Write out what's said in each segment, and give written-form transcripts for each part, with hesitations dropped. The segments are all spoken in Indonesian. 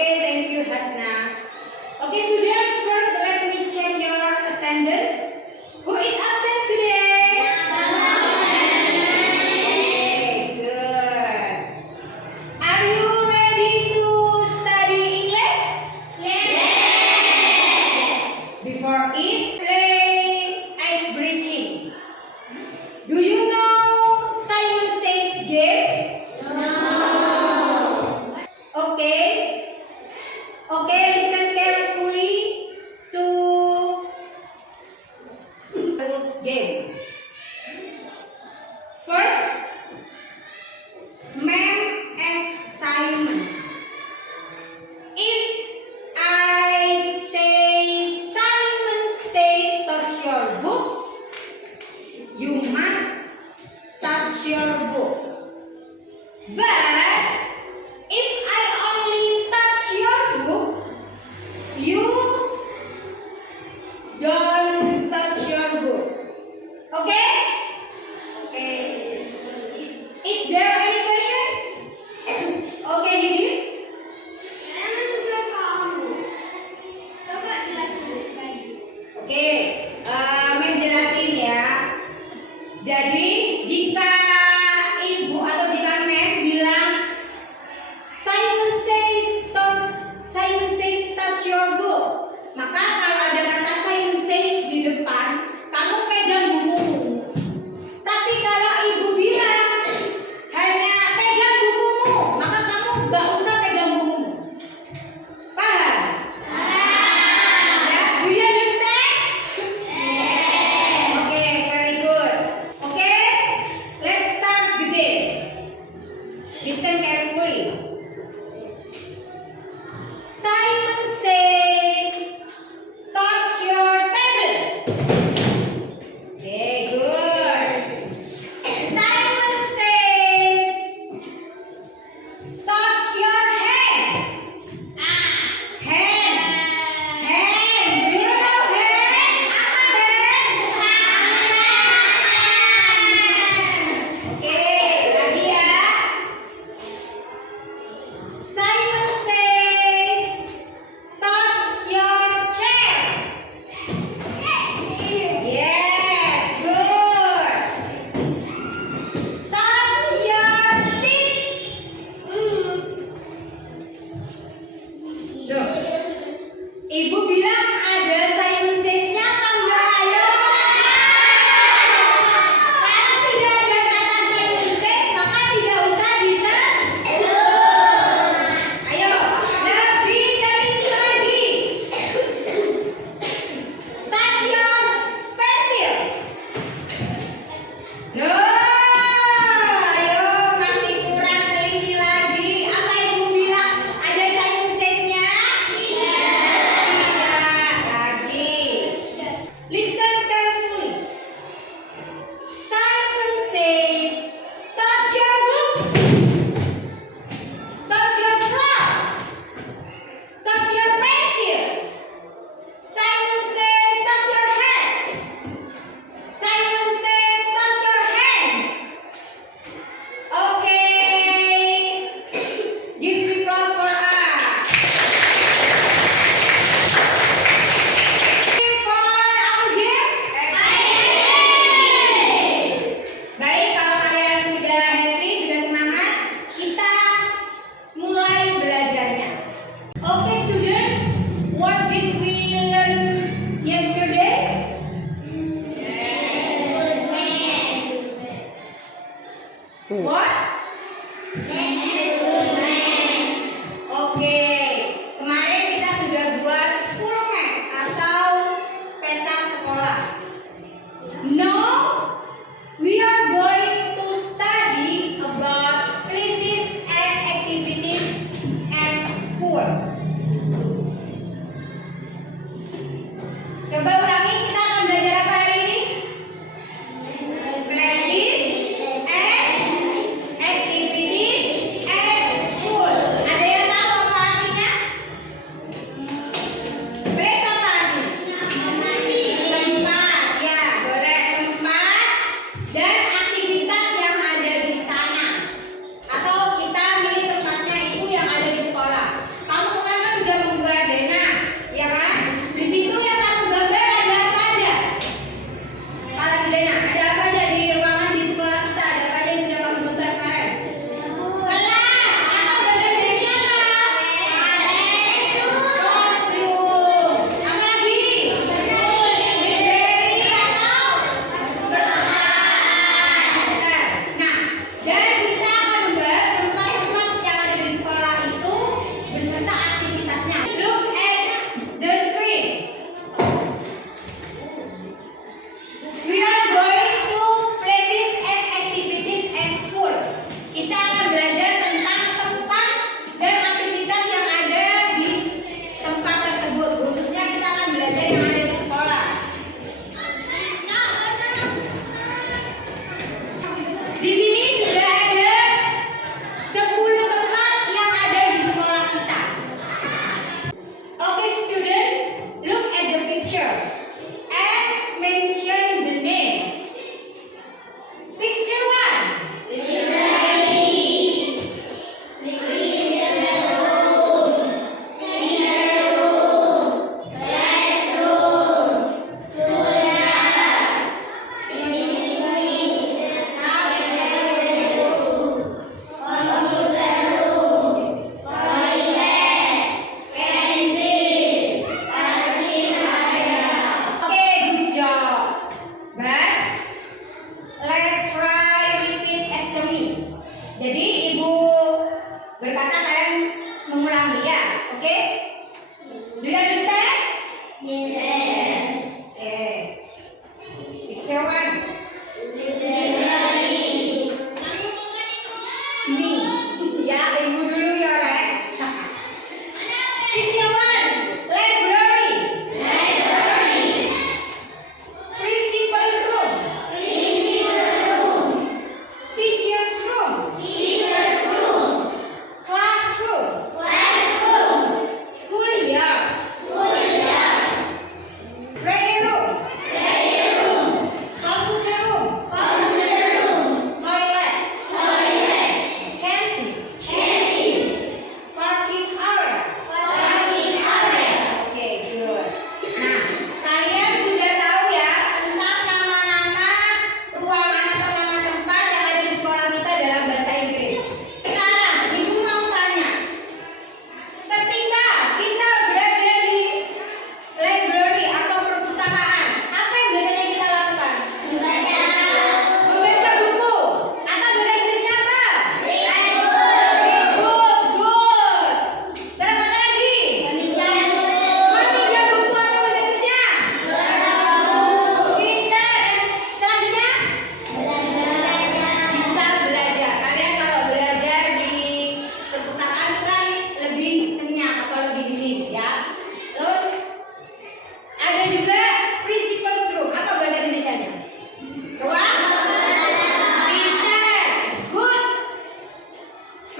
Okay, thank you, Hasna. Okay, student, first let me check your attendance. Who is absent today? Okay, good. Are you ready to study English? Yes. Before it, play ice breaking. Do you know Simon Says game? Okay. Okay, listen carefully to this game. First, Ma'am asks Simon, if I say Simon says touch your book, you must touch your book. But if I only touch your book, you don't touch your book. Okay? Okay. Is there any question? Okay, Didi? Oke, Mem jelasin ya. Jadi jika ibu atau jika Mem bilang Simon says touch your book, maka kalau ada kata Simon says di depan, kamu pegang bukumu. Tapi kalau ibu bilang hanya pegang bukumu, maka kamu gak usah pegang bukumu. Paham? Ya, do you understand? Okay, very good. Okay, let's start the game. Listen carefully. Simon says, touch your table. Okay, good. Simon says, touch your hand. Hand. Hand. Do you know hand? Apa hand? Oke, lagi ya. Simon says, touch your chair. Yes, good. Touch your teeth. Loh, ibu bilang ada Simon says-nya apa enggak? Ayo. Kalau tidak ada kata Simon says, maka tidak usah disebut. Ayo, lebih teliti lagi. Touch your pencil. No, ayo masih kurang teliti lagi. Apa ibu bilang ada Simon says-nya? Tidak lagi. Listen carefully. Simon says, touch your book. Touch your flower. Touch your pencil. Simon says, touch your head. Simon says, touch your hands. Okay. Give me applause for us. For our games. Baik, kalau kalian sudah happy, sudah semangat, kita mulai belajarnya. Okay, student, what did we learn yesterday? What? Oke, kemarin kita sudah buat 10 map atau peta sekolah. Now we are going to study about places and activities at school. Coba ulangi, kita akan belajar apa hari ini? Places and activities at school. Ada yang tahu apa Okay? Do you understand? Yes. Okay. Picture one. Me. Ya, ibu dulu ya, Rek. Picture one. Library. Principal room. Teacher's room. Classroom. Schoolyard. Prayer room. Computer room. Toilet. Canteen. Parking area. Oke, good. Nah, kalian sudah tahu ya tentang nama-nama ruangan atau nama tempat yang ada di sekolah kita dalam bahasa Inggris. Sekarang, Ibu mau tanya, ketika kita berada di library atau perpustakaan, apa yang biasanya kita lakukan? Membaca buku. Atau bahasa Inggrisnya apa? Good. Terus apa lagi? Meminjam buku atau bahasa Inggrisnya? Kita selanjutnya bisa belajar. Kalian kalau belajar di perpustakaan itu kan lebih senyap atau lebih dingin ya. Terus ada juga principal's room. Apa bahasa Indonesianya? Ruang pintar. Good.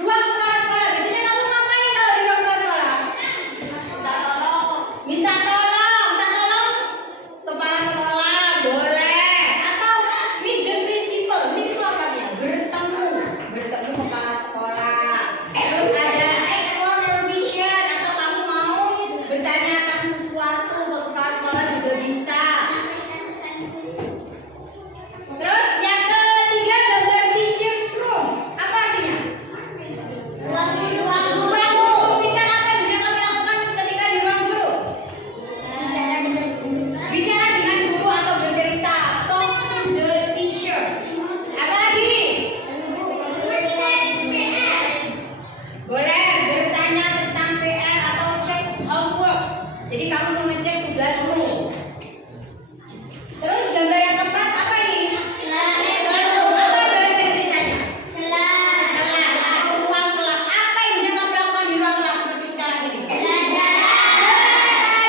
Ruang kepala sekolah. Biasanya kamu ngapain kalau di ruang kepala sekolah? Minta tolong kepala sekolah boleh, atau meet the principal. Meet itu apa artinya? Bertemu kepala sekolah. Terus ada ask for permission, atau kamu mau bertanyakan sesuatu ke kepala sekolah juga bisa. Terus yang ketiga gambar teacher's room. Apa artinya? Ruang guru. Kita apa yang bisa kami lakukan ketika di ruang guru? Bicara dengan guru atau bercerita. Talk to the teacher. Apa lagi? Boleh bertanya tentang PR atau cek homework. Jadi kamu mau ngecek tugasmu. Terus gambar yang keempat apa ini? Apa bahasa Indonesianya? Kelas atau ruang kelas. Apa yang bisa kamu lakukan di ruang kelas seperti sekarang ini?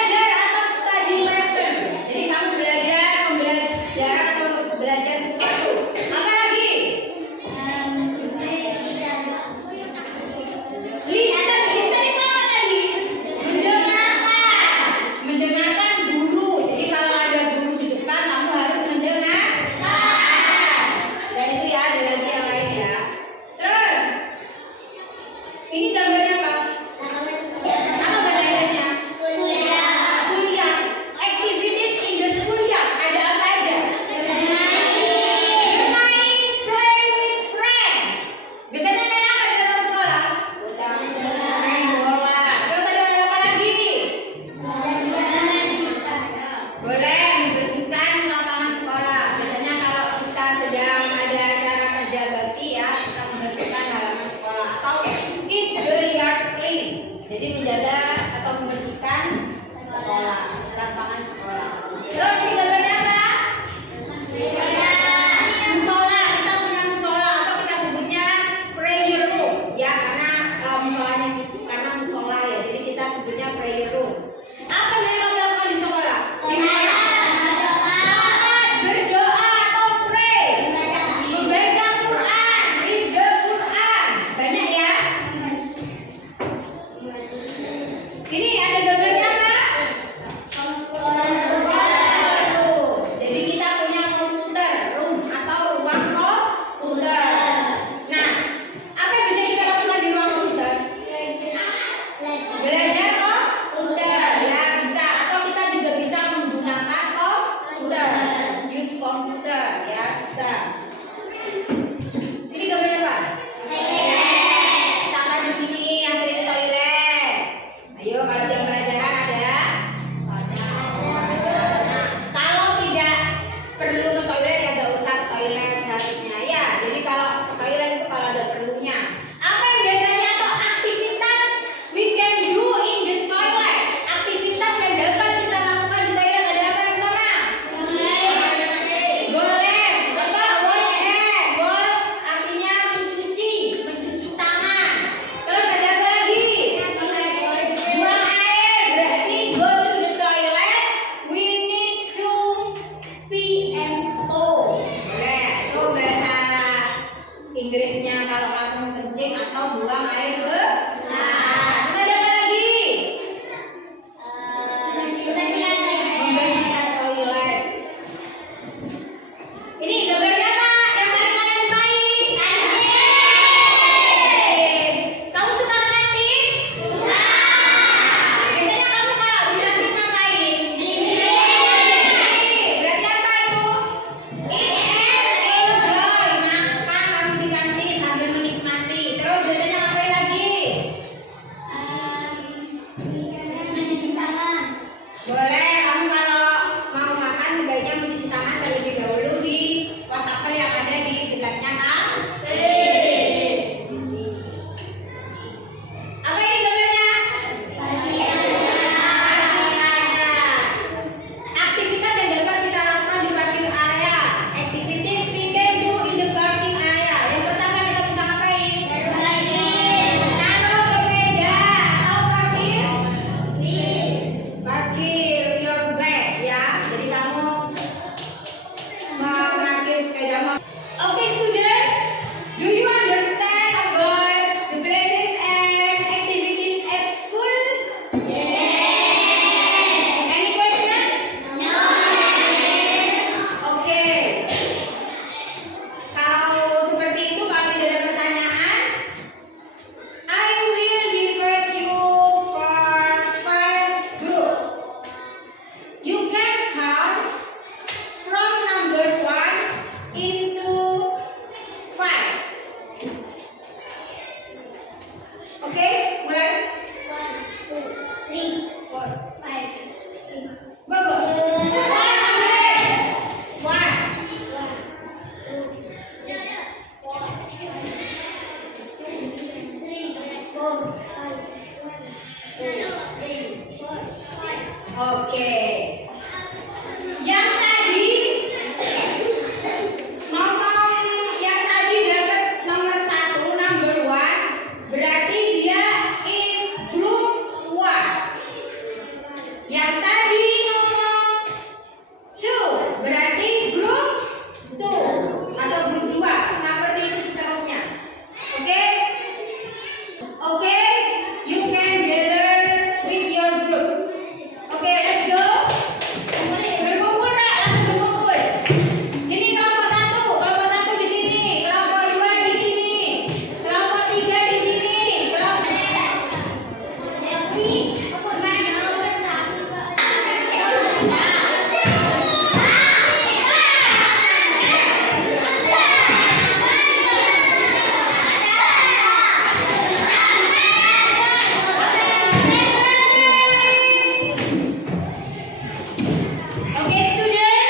Belajar atau study lesson. Jadi kamu belajar pembelajaran atau belajar sesuatu. Apa lagi? Listen itu apa tadi? Mendengarkan guru. Jadi kalau ada guru di depan, kamu harus mendengarkan. Dan itu ya, ada lagi yang lain ya. Terus, ini gambarnya apa? Apa bahasa Inggrisnya? Schoolyard. Activities in the schoolyard. Ada apa aja? Bermain, play with friends. Biasanya main apa di dalam sekolah? Main bola. Terus ada apa lagi? Boleh membersihkan lapangan sekolah. Biasanya kalau kita sedang ada acara kerja bakti ya, kita membersihkan halaman sekolah atau keep the yard clean. Jadi menjaga atau membersihkan sekolah, lapangan sekolah. Terus ini gambarnya apa? Musola. Kita punya musola atau kita sebutnya prayer room ya, karena musolanya karena musola ya. Jadi kita sebutnya prayer room. Apa yang kamu lakukan di sekolah? Di mana? Salat, berdoa atau pray. Membaca Quran, read the Quran. Banyak ya. Ini ada gambarnya apa? Jadi kita punya komputer room atau ruang komputer. Nah, apa yang bisa kita lakukan di ruang komputer? Belajar komputer ya bisa, atau kita juga bisa menggunakan komputer, use komputer ya bisa. Ini gambarnya apa? Sama di sini yang sering ke toilet. Ayo kalau jam pelajaran Okay, student,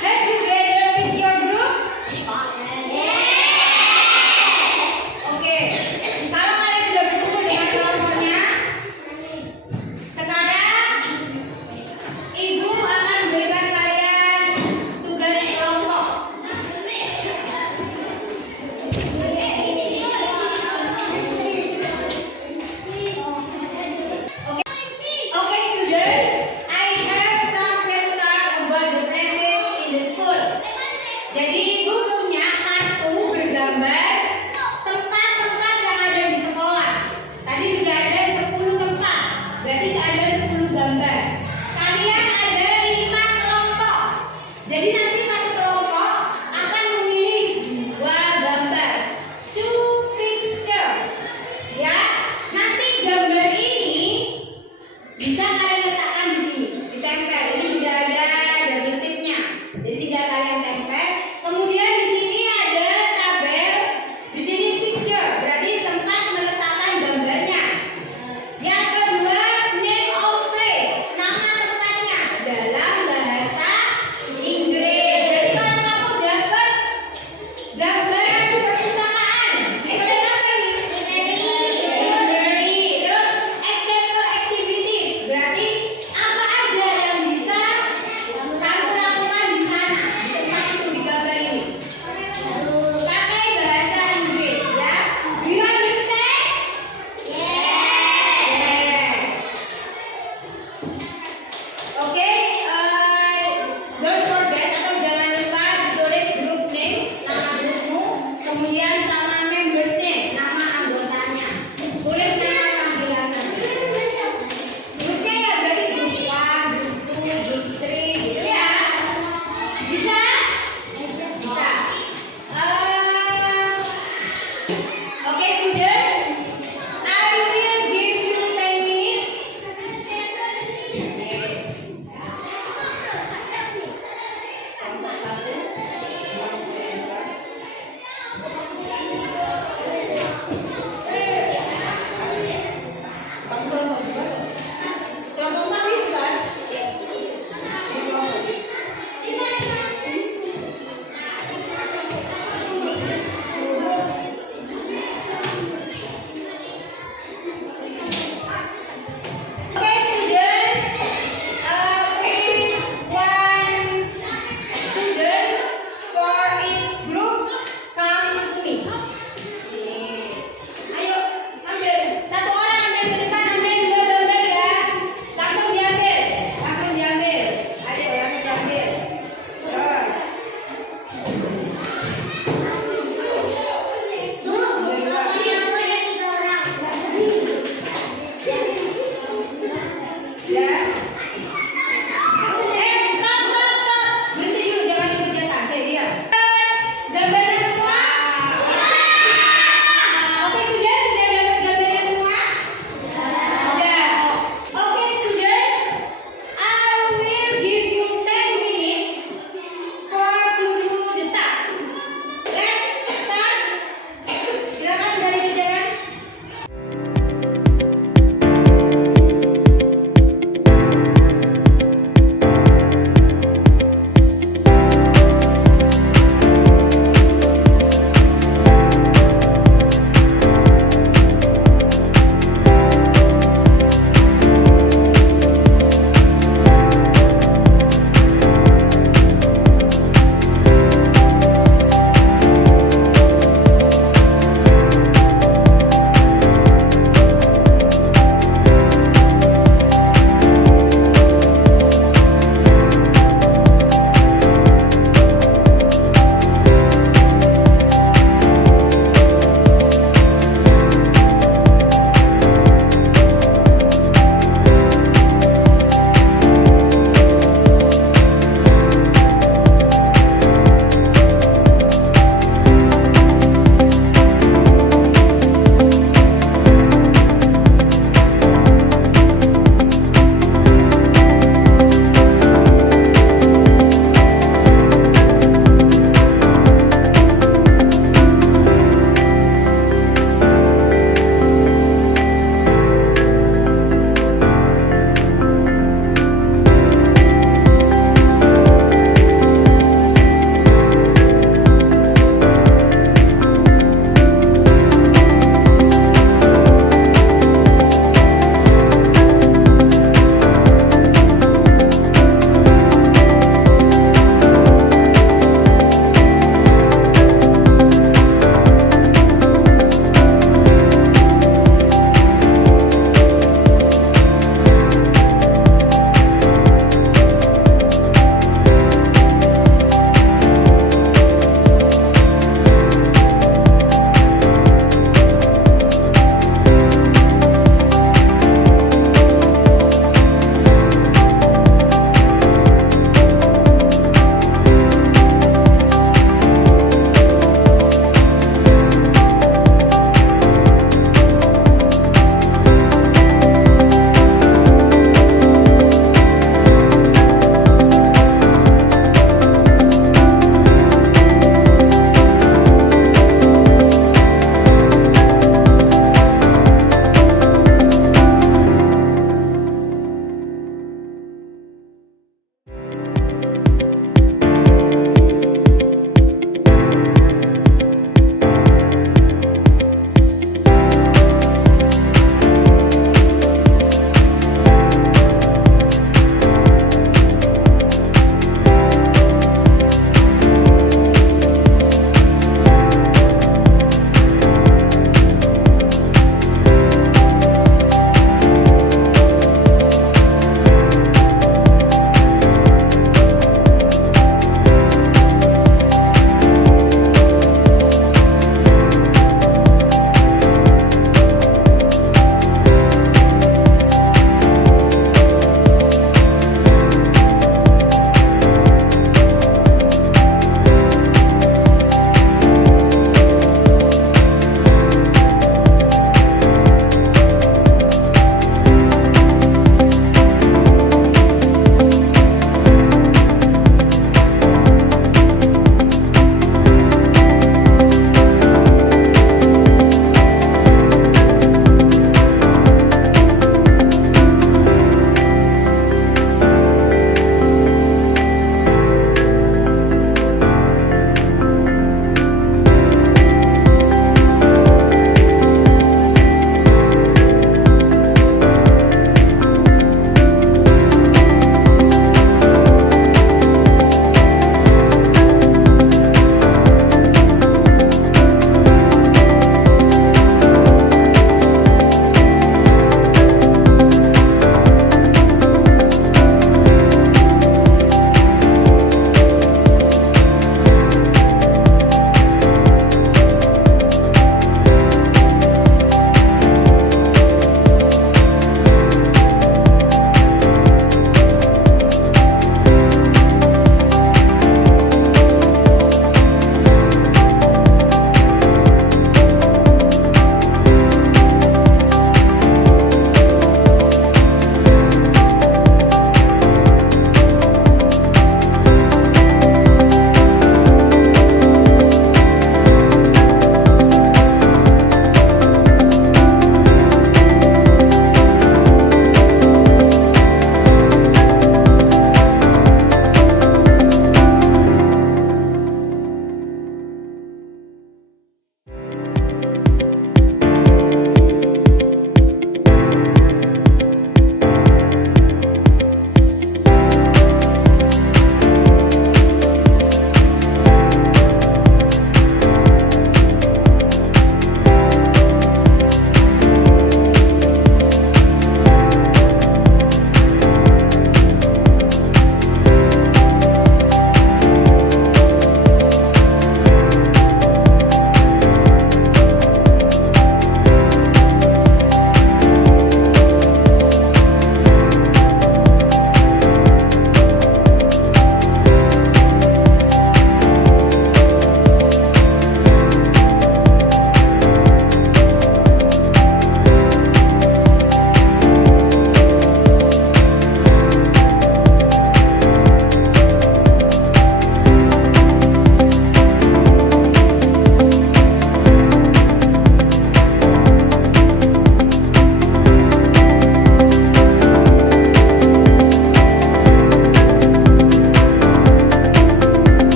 have you gathered with your group? Oke, kalau kalian sudah berkumpul dengan kelompoknya,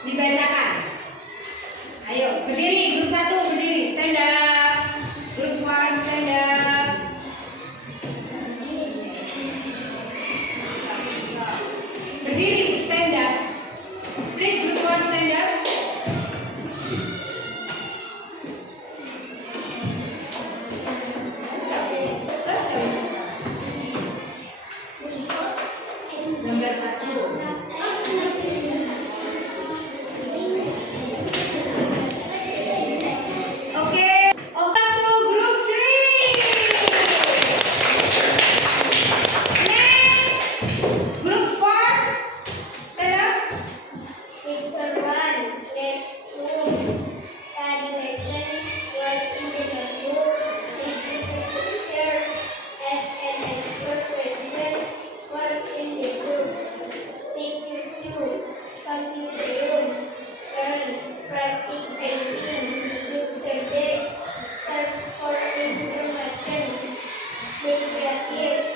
dibacakan. Ayo, berdiri, grup 1 berdiri, stand up. Grup 1 stand up. Berdiri, stand up. Please, grup 1 stand up. Gambar 1. Okay, pass to group 3. Next, group 4. Stand up. Picture 1. Let's move. Study lesson. Work in the group. Listen to the teacher. As an expert president. Work in the groups. Picture 2. Come in the room. Learn. Practice painting. Use the desk. Search for information. Be creative.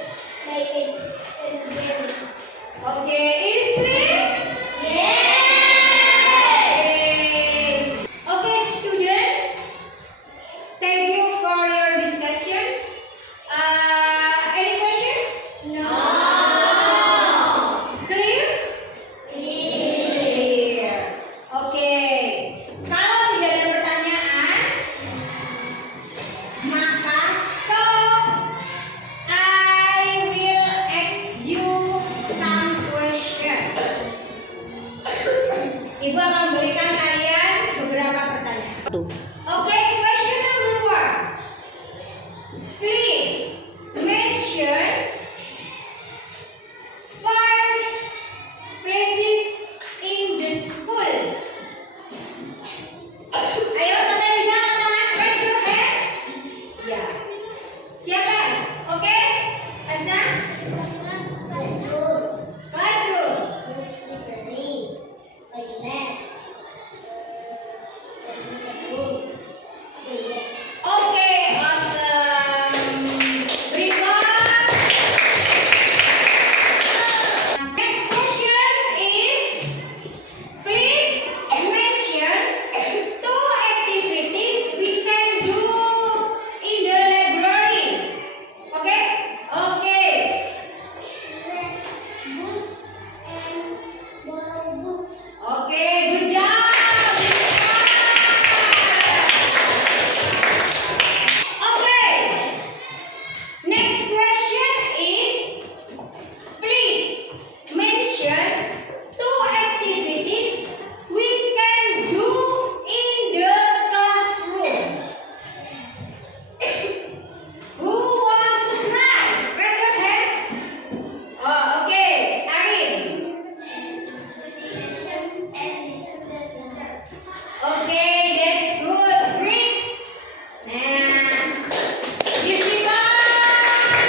Play and games. Okay, is clear? Okay, student. Thank you for your discussion. Any question? No. Clear? Clear. Okay. Kalau tidak ada pertanyaan, maka I will ask you some question. Ibu akan berikan kalian beberapa pertanyaan. Okay, question number 1. Please mention 5 places in the school. Ayo, sampai bisa angkat tangan, raise your hand. Ya. Siapa? Oke? Asna? Classroom. Oke, awesome. Berikut. Next question is, please mention 2 activities we can do in the library. Okay? Okay. Okay, good job. Okay. Next question is, please mention 2 activities we can do in the classroom. Who wants to try? Raise your hand. Oh, okay. Arin. Okay, that's good. Great. Nah, give me back.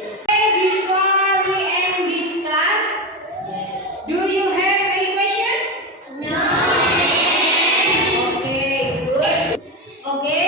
Okay, before we end this class, do you have any question? Okay, good. Okay,